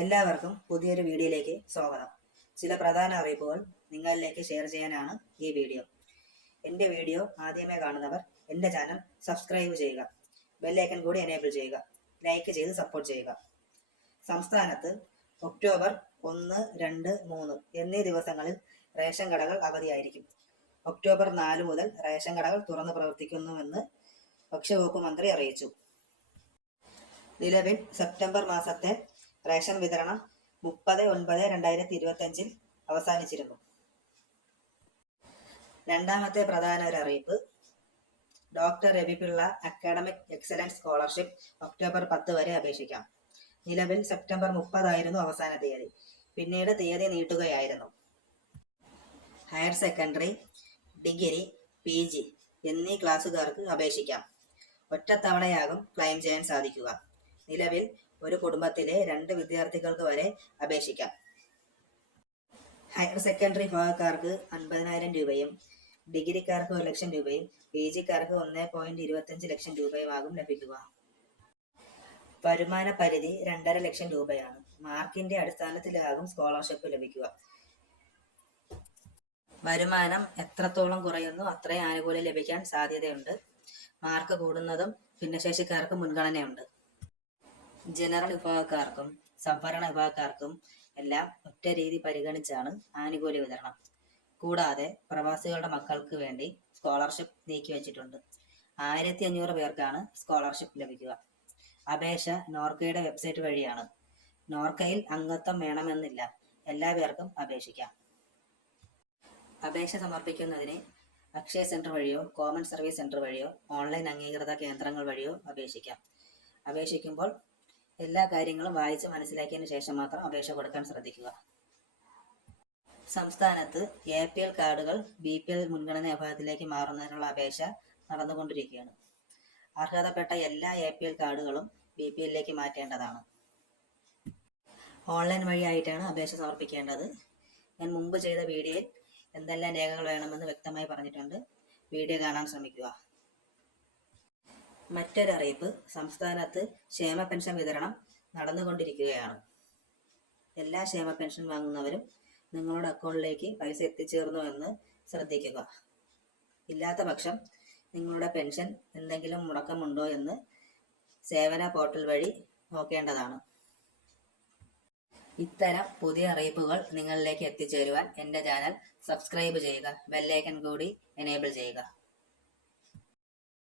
എല്ലാവർക്കും പുതിയൊരു വീഡിയോയിലേക്ക് സ്വാഗതം. ചില പ്രധാന അറിയിപ്പുകൾ നിങ്ങളിലേക്ക് ഷെയർ ചെയ്യാനാണ് ഈ വീഡിയോ. എന്റെ വീഡിയോ ആദ്യമേ കാണുന്നവർ എന്റെ ചാനൽ സബ്സ്ക്രൈബ് ചെയ്യുക. ബെല്ലൈക്കൺ കൂടി എനേബിൾ ചെയ്യുക. ലൈക്ക് ചെയ്ത് സപ്പോർട്ട് ചെയ്യുക. സംസ്ഥാനത്ത് ഒക്ടോബർ ഒന്ന് രണ്ട് മൂന്ന് എന്നീ ദിവസങ്ങളിൽ റേഷൻ കടകൾ അവധിയായിരിക്കും. ഒക്ടോബർ നാല് മുതൽ റേഷൻ കടകൾ തുറന്ന് പ്രവർത്തിക്കുന്നുവെന്ന് ഭക്ഷ്യവകുപ്പ് മന്ത്രി അറിയിച്ചു. നിലവിൽ സെപ്റ്റംബർ മാസത്തെ റേഷൻ വിതരണം മുപ്പത് ഒൻപത് രണ്ടായിരത്തി ഇരുപത്തി അഞ്ചിൽ അവസാനിച്ചിരുന്നു. രണ്ടാമത്തെ പ്രധാന ഒരു അറിയിപ്പ്. Doctor Ravi Pillai academic excellence scholarship October പത്ത് വരെ അപേക്ഷിക്കാം. നിലവിൽ സെപ്റ്റംബർ മുപ്പതായിരുന്നു അവസാന തീയതി. പിന്നീട് തീയതി നീട്ടുകയായിരുന്നു. Higher secondary degree P G എന്നീ ക്ലാസ്സുകാർക്ക് അപേക്ഷിക്കാം. ഒറ്റത്തവണയാകും ക്ലെയിം ചെയ്യാൻ സാധിക്കുക. നിലവിൽ ഒരു കുടുംബത്തിലെ രണ്ട് വിദ്യാർത്ഥികൾക്ക് വരെ അപേക്ഷിക്കാം. ഹയർ സെക്കൻഡറി വിഭാഗക്കാർക്ക് അൻപതിനായിരം രൂപയും ഡിഗ്രിക്കാർക്ക് ഒരു ലക്ഷം രൂപയും പി ജിക്കാർക്ക് ഒന്ന് പോയിന്റ് ഇരുപത്തഞ്ച് ലക്ഷം രൂപയുമാകും ലഭിക്കുക. വരുമാന പരിധി രണ്ടര ലക്ഷം രൂപയാണ്. മാർക്കിന്റെ അടിസ്ഥാനത്തിലാകും സ്കോളർഷിപ്പ് ലഭിക്കുക. വരുമാനം എത്രത്തോളം കുറയുന്നു അത്രയും ആനുകൂല്യം ലഭിക്കാൻ സാധ്യതയുണ്ട്. മാർക്ക് കൂടുന്നതും ഭിന്നശേഷിക്കാർക്ക് മുൻഗണനയുണ്ട്. ജനറൽ വിഭാഗക്കാർക്കും സംവരണ വിഭാഗക്കാർക്കും എല്ലാം ഒറ്റ രീതി പരിഗണിച്ചാണ് ആനുകൂല്യ വിതരണം. കൂടാതെ പ്രവാസികളുടെ മക്കൾക്ക് വേണ്ടി സ്കോളർഷിപ്പ് നീക്കി വെച്ചിട്ടുണ്ട്. ആയിരത്തി അഞ്ഞൂറ് പേർക്കാണ് സ്കോളർഷിപ്പ് ലഭിക്കുക. അപേക്ഷ നോർക്കയുടെ വെബ്സൈറ്റ് വഴിയാണ്. നോർക്കയിൽ അംഗത്വം വേണമെന്നില്ല. എല്ലാ പേർക്കും അപേക്ഷിക്കാം. അപേക്ഷ സമർപ്പിക്കുന്നതിന് അക്ഷയ സെന്റർ വഴിയോ കോമൺ സർവീസ് സെന്റർ വഴിയോ ഓൺലൈൻ അംഗീകൃത കേന്ദ്രങ്ങൾ വഴിയോ അപേക്ഷിക്കാം. അപേക്ഷിക്കുമ്പോൾ എല്ലാ കാര്യങ്ങളും വായിച്ച് മനസ്സിലാക്കിയതിന് ശേഷം മാത്രം അപേക്ഷ കൊടുക്കാൻ ശ്രദ്ധിക്കുക. സംസ്ഥാനത്ത് എ പി എൽ കാർഡുകൾ ബി പി എൽ മുൻഗണന വിഭാഗത്തിലേക്ക് മാറുന്നതിനുള്ള അപേക്ഷ നടന്നുകൊണ്ടിരിക്കുകയാണ്. അർഹതപ്പെട്ട എല്ലാ എ പി എൽ കാർഡുകളും ബി പി എല്ലിലേക്ക് മാറ്റേണ്ടതാണ്. ഓൺലൈൻ വഴിയായിട്ടാണ് അപേക്ഷ സമർപ്പിക്കേണ്ടത്. ഞാൻ മുമ്പ് ചെയ്ത വീഡിയോയിൽ എന്തെല്ലാം രേഖകൾ വേണമെന്ന് വ്യക്തമായി പറഞ്ഞിട്ടുണ്ട്. വീഡിയോ കാണാൻ ശ്രമിക്കുക. മറ്റൊരു അറിയിപ്പ് സംസ്ഥാനത്ത് ക്ഷേമ പെൻഷൻ വിതരണം നടന്നുകൊണ്ടിരിക്കുകയാണ്. എല്ലാ ക്ഷേമ പെൻഷൻ വാങ്ങുന്നവരും നിങ്ങളുടെ അക്കൗണ്ടിലേക്ക് പൈസ എത്തിച്ചേർന്നു എന്ന് ശ്രദ്ധിക്കുക. ഇല്ലാത്ത പക്ഷം നിങ്ങളുടെ പെൻഷൻ എന്തെങ്കിലും മുടക്കമുണ്ടോ എന്ന് സേവന പോർട്ടൽ വഴി നോക്കേണ്ടതാണ്. ഇത്തരം പുതിയ അറിയിപ്പുകൾ നിങ്ങളിലേക്ക് എത്തിച്ചേരുവാൻ എന്റെ ചാനൽ സബ്സ്ക്രൈബ് ചെയ്യുക ബെല്ലൈക്കൺ കൂടി എനേബിൾ ചെയ്യുക.